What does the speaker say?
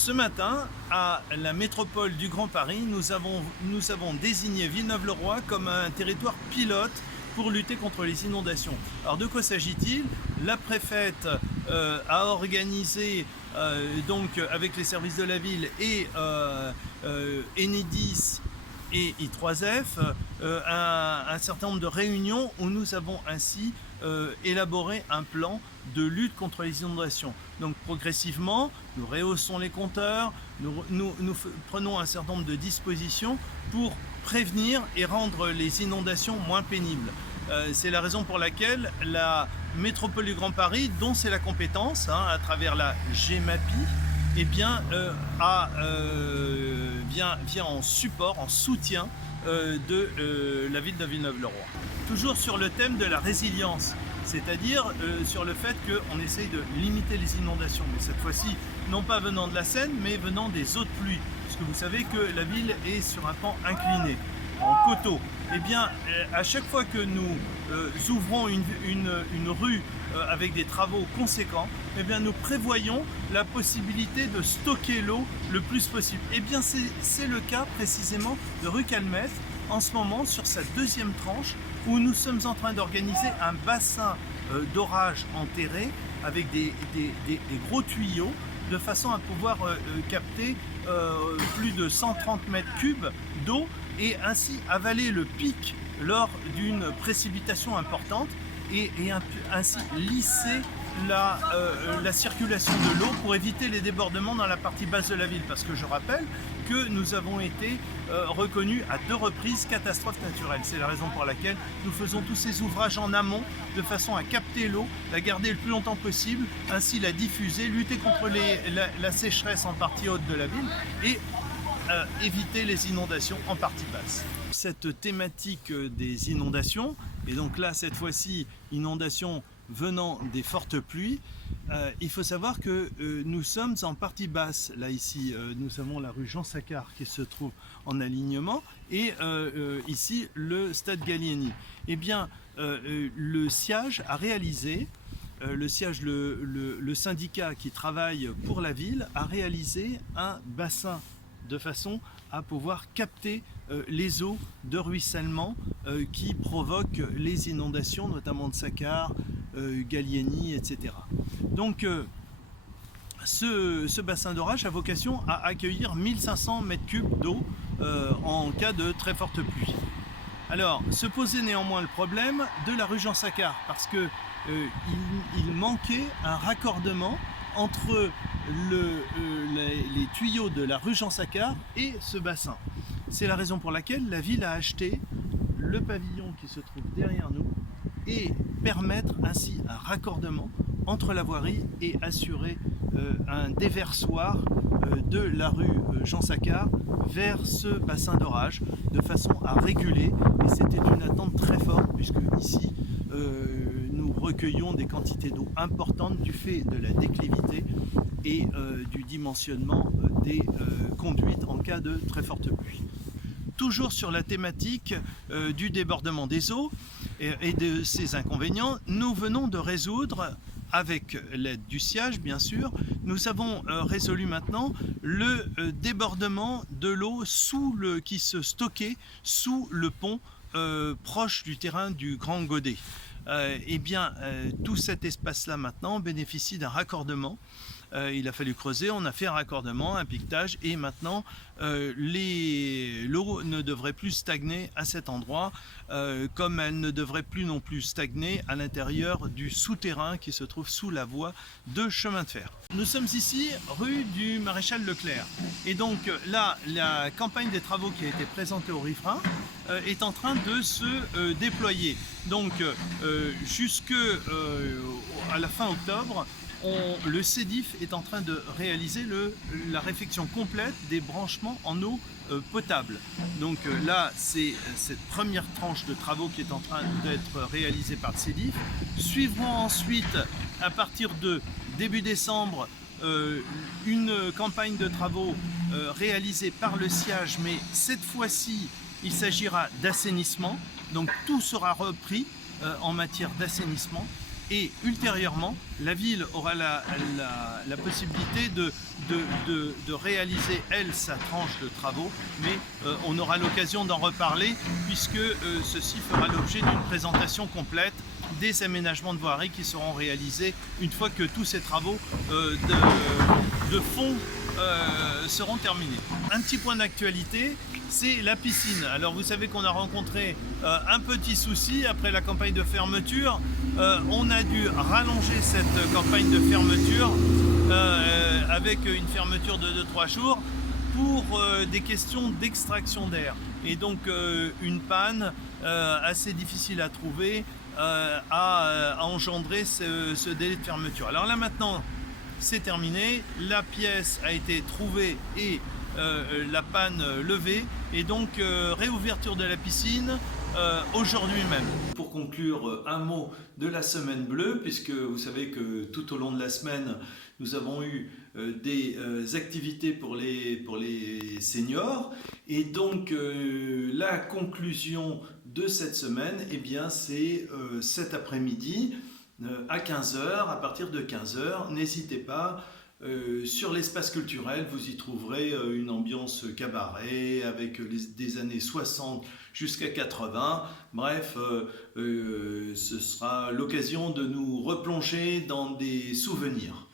ce matin, à la métropole du Grand Paris, nous avons désigné Villeneuve-le-Roi comme un territoire pilote pour lutter contre les inondations. Alors de quoi s'agit-il? La préfète a organisé donc avec les services de la ville et Enedis et I3F un certain nombre de réunions où nous avons ainsi élaboré un plan de lutte contre les inondations. Donc progressivement, nous rehaussons les compteurs, nous prenons un certain nombre de dispositions pour prévenir et rendre les inondations moins pénibles. C'est la raison pour laquelle la métropole du Grand Paris, dont c'est la compétence, à travers la GEMAPI, eh bien, vient en support, en soutien de la ville de Villeneuve-le-Roi. Toujours sur le thème de la résilience, c'est-à-dire sur le fait qu'on essaye de limiter les inondations, mais cette fois-ci, non pas venant de la Seine, mais venant des eaux de pluie, puisque vous savez que la ville est sur un pan incliné, en coteau. Eh bien, à chaque fois que nous ouvrons une rue avec des travaux conséquents, eh bien, nous prévoyons la possibilité de stocker l'eau le plus possible. Eh bien, c'est le cas précisément de rue Calmette, en ce moment, sur sa deuxième tranche, où nous sommes en train d'organiser un bassin d'orage enterré avec des gros tuyaux, de façon à pouvoir capter plus de 130 mètres cubes d'eau et ainsi avaler le pic lors d'une précipitation importante et ainsi lisser la circulation de l'eau pour éviter les débordements dans la partie basse de la ville. Parce que je rappelle que nous avons été reconnus à 2 reprises catastrophes naturelles. C'est la raison pour laquelle nous faisons tous ces ouvrages en amont de façon à capter l'eau, la garder le plus longtemps possible, ainsi la diffuser, lutter contre la sécheresse en partie haute de la ville et éviter les inondations en partie basse. Cette thématique des inondations, et donc là cette fois-ci inondations venant des fortes pluies, il faut savoir que nous sommes en partie basse. Là ici nous avons la rue Jean Saccard qui se trouve en alignement et ici le stade Gallieni. Eh bien le SIAG a réalisé, le syndicat qui travaille pour la ville a réalisé un bassin de façon à pouvoir capter les eaux de ruissellement qui provoquent les inondations, notamment de Saccard, Gallieni, etc. Donc ce bassin d'orage a vocation à accueillir 1500 mètres cubes d'eau en cas de très forte pluie. Alors, se posait néanmoins le problème de la rue Jean Saccard, parce que il manquait un raccordement entre les tuyaux de la rue Jean Saccard et ce bassin. C'est la raison pour laquelle la ville a acheté le pavillon qui se trouve derrière nous et permettre ainsi un raccordement entre la voirie et assurer un déversoir de la rue Jean Saccard vers ce bassin d'orage de façon à réguler, et c'était une attente très forte puisque ici nous recueillons des quantités d'eau importantes du fait de la déclivité et du dimensionnement des conduites en cas de très forte pluie. Toujours sur la thématique du débordement des eaux et de ses inconvénients, nous venons de résoudre, avec l'aide du SIAG bien sûr, nous avons résolu maintenant le débordement de l'eau qui se stockait sous le pont proche du terrain du Grand Godet. Eh bien, tout cet espace-là maintenant bénéficie d'un raccordement. Il a fallu creuser, on a fait un raccordement, un piquetage, et maintenant l'eau ne devrait plus stagner à cet endroit, comme elle ne devrait plus non plus stagner à l'intérieur du souterrain qui se trouve sous la voie de chemin de fer. Nous sommes ici rue du Maréchal Leclerc, et donc là la campagne des travaux qui a été présentée aux riverains est en train de se déployer. Donc jusqu'à la fin octobre, le CEDIF est en train de réaliser la réfection complète des branchements en eau potable. Donc là, c'est cette première tranche de travaux qui est en train d'être réalisée par le CEDIF. Suivront ensuite, à partir de début décembre, une campagne de travaux réalisée par le SIAG, mais cette fois-ci, il s'agira d'assainissement. Donc tout sera repris en matière d'assainissement. Et ultérieurement, la ville aura la possibilité de réaliser, elle, sa tranche de travaux, mais on aura l'occasion d'en reparler puisque ceci fera l'objet d'une présentation complète des aménagements de voirie qui seront réalisés une fois que tous ces travaux de fond seront terminés. Un petit point d'actualité, c'est la piscine. Alors vous savez qu'on a rencontré un petit souci après la campagne de fermeture. On a dû rallonger cette campagne de fermeture avec une fermeture de 2-3 jours pour des questions d'extraction d'air. Et donc une panne assez difficile à trouver a engendré ce délai de fermeture. Alors là maintenant, c'est terminé, la pièce a été trouvée et la panne levée, et donc réouverture de la piscine aujourd'hui même. Pour conclure, un mot de la semaine bleue, puisque vous savez que tout au long de la semaine, nous avons eu des activités pour les seniors, et donc la conclusion de cette semaine, eh bien, c'est cet après-midi à 15h, à partir de 15h, n'hésitez pas, sur l'espace culturel, vous y trouverez une ambiance cabaret avec des années 60 jusqu'à 80. Bref, ce sera l'occasion de nous replonger dans des souvenirs.